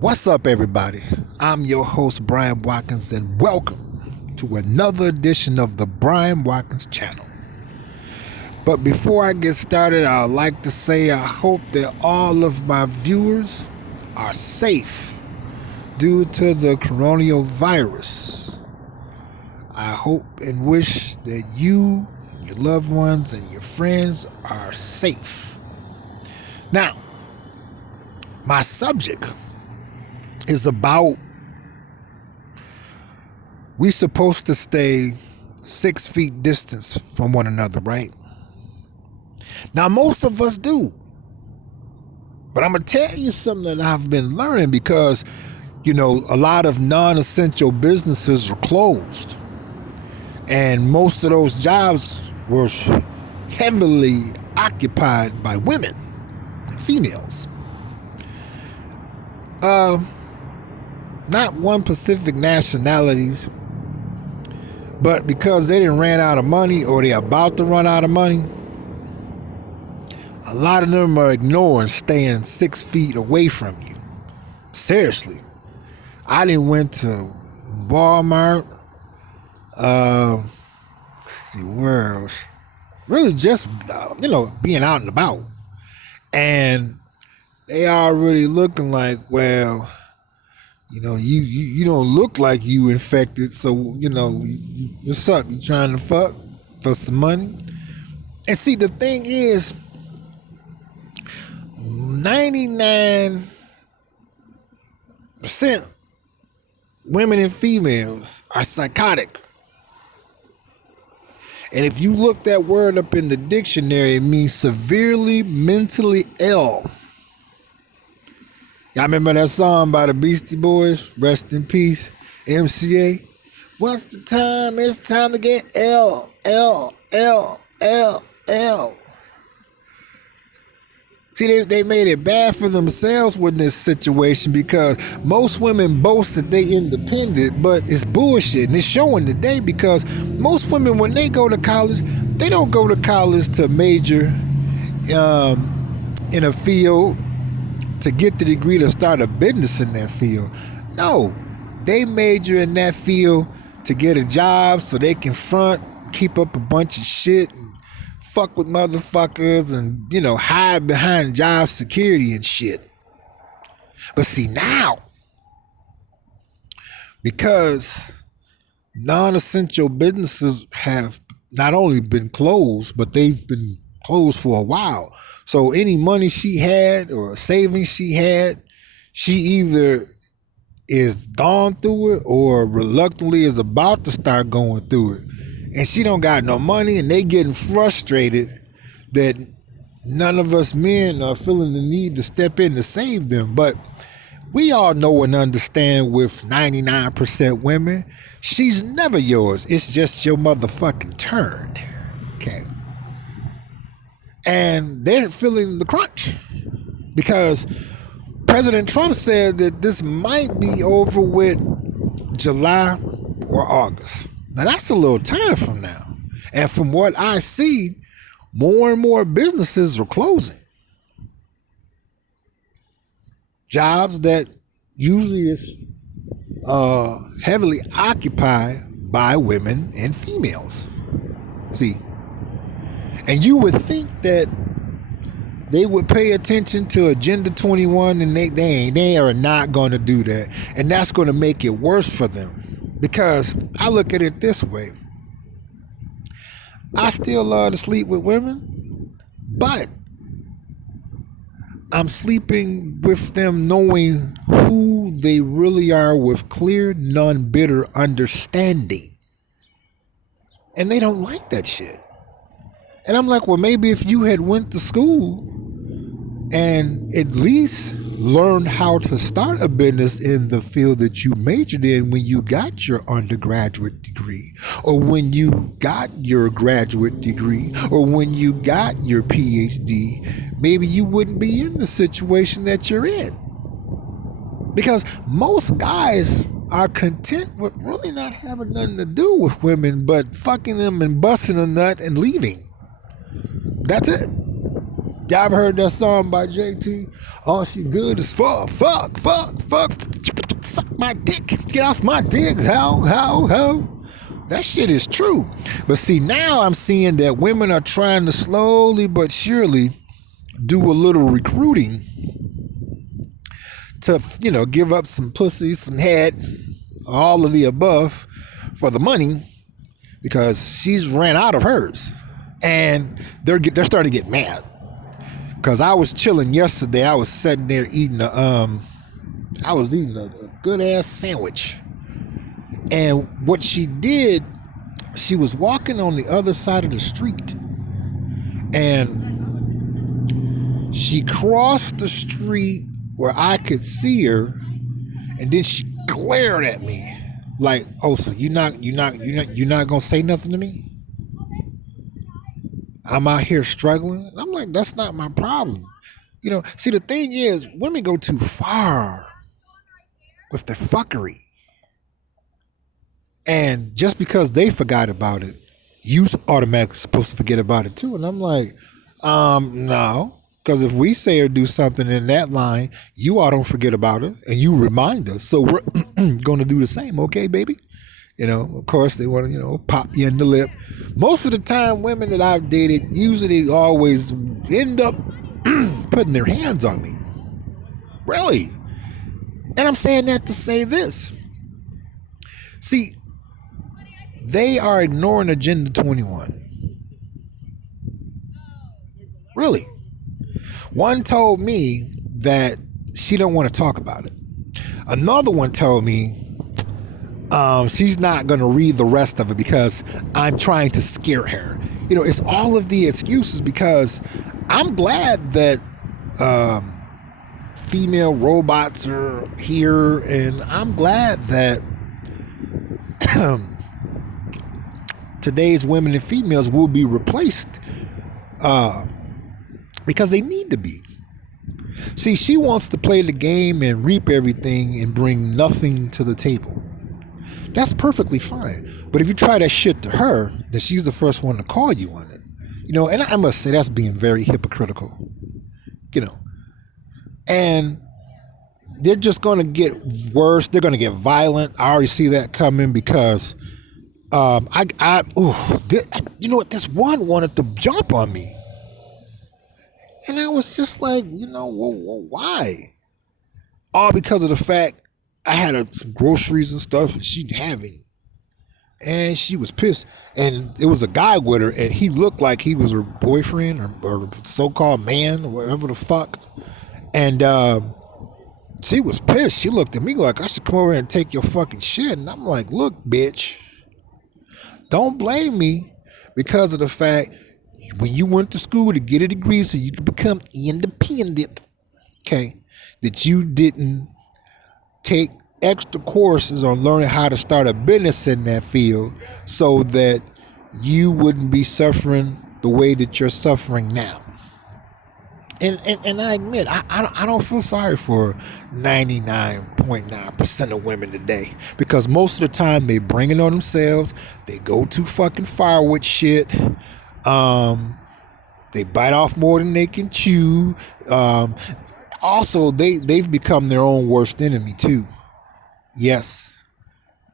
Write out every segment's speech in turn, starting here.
What's up, everybody? I'm your host, Brian Watkins, and welcome to another edition of the Brian Watkins channel. But before I get started, I'd like to say I hope that all of my viewers are safe due to the coronavirus. I hope and wish that you, your loved ones, and your friends are safe. Now, my subject is about we supposed to stay 6 feet distance from one another, right? Now, most of us do. But I'm going to tell you something that I've been learning because, a lot of non-essential businesses are closed. And most of those jobs were heavily occupied by women, females. Not one specific nationalities, but because they didn't ran out of money or they're about to run out of money, a lot of them are ignoring staying 6 feet away from you. Seriously. I done went to Walmart, where else? Really just, being out and about. And they already looking like, well, you don't look like you infected, so, what's up? You trying to fuck for some money? And see, the thing is, 99% women and females are psychotic. And if you look that word up in the dictionary, it means severely mentally ill. Y'all remember that song by the Beastie Boys? Rest in peace, MCA. What's the time? It's time to get L. See, they made it bad for themselves with this situation because most women boast that they independent, but it's bullshit. And it's showing today because most women, when they go to college, they don't go to college to major in a field to get the degree to start a business in that field. No, they major in that field to get a job so they can keep up a bunch of shit, and fuck with motherfuckers and, hide behind job security and shit. But see now, because non-essential businesses have not only been closed, but they've been closed for a while. So any money she had or savings she had, she either is gone through it or reluctantly is about to start going through it. And she don't got no money and they getting frustrated that none of us men are feeling the need to step in to save them. But we all know and understand with 99% women, she's never yours. It's just your motherfucking turn. Okay. And they're feeling the crunch because President Trump said that this might be over with July or August. Now that's a little time from now. And from what I see, more and more businesses are closing. Jobs that usually is heavily occupied by women and females. See, and you would think that they would pay attention to Agenda 21, and they are not going to do that. And that's going to make it worse for them. Because I look at it this way. I still love to sleep with women, but I'm sleeping with them knowing who they really are with clear, non-bitter understanding. And they don't like that shit. And I'm like, well, maybe if you had went to school and at least learned how to start a business in the field that you majored in when you got your undergraduate degree, or when you got your graduate degree, or when you got your PhD, maybe you wouldn't be in the situation that you're in. Because most guys are content with really not having nothing to do with women but fucking them and busting a nut and leaving. That's it. Y'all ever heard that song by JT? Oh, she good as fuck, fuck. Suck my dick, get off my dick, how. That shit is true. But see, now I'm seeing that women are trying to slowly but surely do a little recruiting to, give up some pussy, some head, all of the above for the money because she's ran out of hers. And they're starting to get mad. Because I was chilling yesterday. I was sitting there eating a good ass sandwich. And what she did, she was walking on the other side of the street. And she crossed the street where I could see her, and then she glared at me like, "Oh, so you're not gonna say nothing to me? I'm out here struggling." And I'm like, that's not my problem. See, the thing is, women go too far with their fuckery. And just because they forgot about it, you automatically supposed to forget about it too. And I'm like, no. Because if we say or do something in that line, you all don't forget about it and you remind us. So we're going to do the same. Okay, baby? Of course, they want to, pop you in the lip. Most of the time, women that I've dated usually always end up putting their hands on me. Really? And I'm saying that to say this. See, they are ignoring Agenda 21. Really. One told me that she don't want to talk about it. Another one told me she's not going to read the rest of it because I'm trying to scare her. It's all of the excuses because I'm glad that female robots are here, and I'm glad that today's women and females will be replaced because they need to be. See, she wants to play the game and reap everything and bring nothing to the table. That's perfectly fine. But if you try that shit to her, then she's the first one to call you on it. And I must say that's being very hypocritical. And they're just going to get worse. They're going to get violent. I already see that coming because you know what? This one wanted to jump on me. And I was just like, why? All because of the fact I had some groceries and stuff and she didn't have any. And she was pissed. And it was a guy with her, and he looked like he was her boyfriend or so-called man or whatever the fuck. And she was pissed. She looked at me like I should come over and take your fucking shit. And I'm like, look, bitch, don't blame me because of the fact when you went to school to get a degree so you could become independent, okay, that you didn't take extra courses on learning how to start a business in that field so that you wouldn't be suffering the way that you're suffering now. And I admit, I don't feel sorry for 99.9% of women today because most of the time they bring it on themselves. They go too fucking far with shit. They bite off more than they can chew. Also, they've become their own worst enemy too. Yes,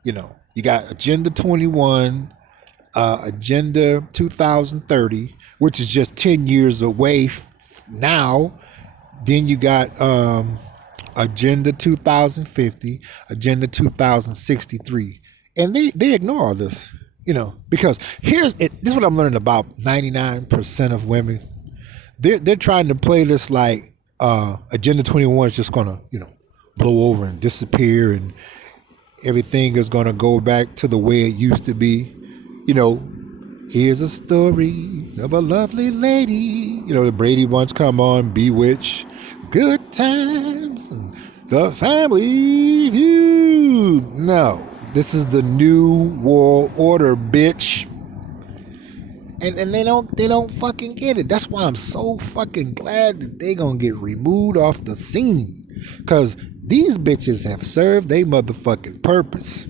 you got Agenda 21, Agenda 2030, which is just 10 years away now. Then you got Agenda 2050, Agenda 2063, and they ignore all this, because this is what I'm learning about 99% of women. They're trying to play this like Agenda 21 is just gonna blow over and disappear and everything is gonna go back to the way it used to be. Here's a story of a lovely lady. The Brady Bunch come on, Bewitched, Good Times, and The Family Feud. No, this is the new world order, bitch. And they don't fucking get it. That's why I'm so fucking glad that they gonna get removed off the scene. Cause these bitches have served their motherfucking purpose.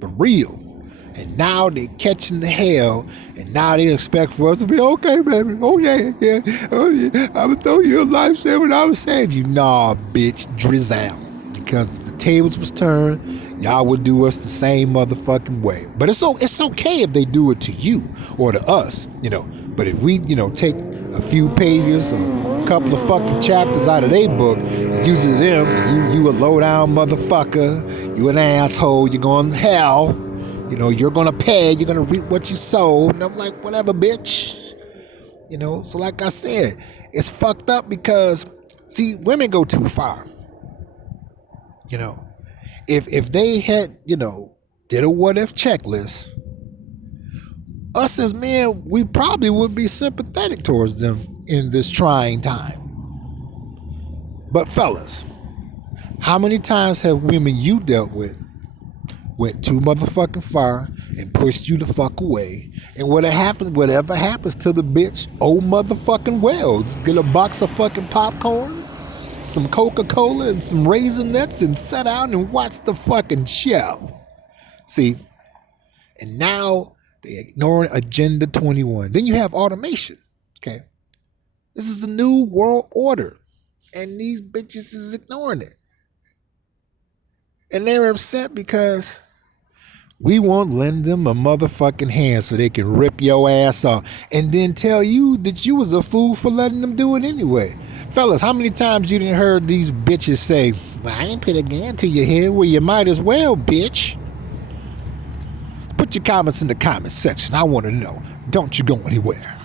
For real. And now they catching the hell, and now they expect for us to be okay, baby. Oh yeah, yeah. Oh yeah. I'ma throw you a lifesaver and I'ma save you. Nah, bitch, drizzle. Because if the tables was turned, y'all would do us the same motherfucking way. But it's okay if they do it to you or to us, But if we, take a few pages or a couple of fucking chapters out of their book and use it to them, you a low down motherfucker, you an asshole, you're going to hell, you're gonna pay, you're gonna reap what you sowed. And I'm like, whatever, bitch. So like I said, it's fucked up because, see, women go too far. If they had, did a what if checklist, us as men, we probably would be sympathetic towards them in this trying time. But fellas, how many times have women you dealt with went too motherfucking far and pushed you the fuck away? And whatever happens to the bitch, oh motherfucking well, get a box of fucking popcorn, some Coca-Cola and some Raisinets and sit down and watch the fucking show. See? And now they're ignoring Agenda 21. Then you have automation. Okay? This is the new world order. And these bitches is ignoring it. And they're upset because we won't lend them a motherfucking hand so they can rip your ass off and then tell you that you was a fool for letting them do it anyway. Fellas, how many times you done heard these bitches say, well, I didn't put a gun to your head? Well, you might as well, bitch. Put your comments in the comments section. I want to know. Don't you go anywhere.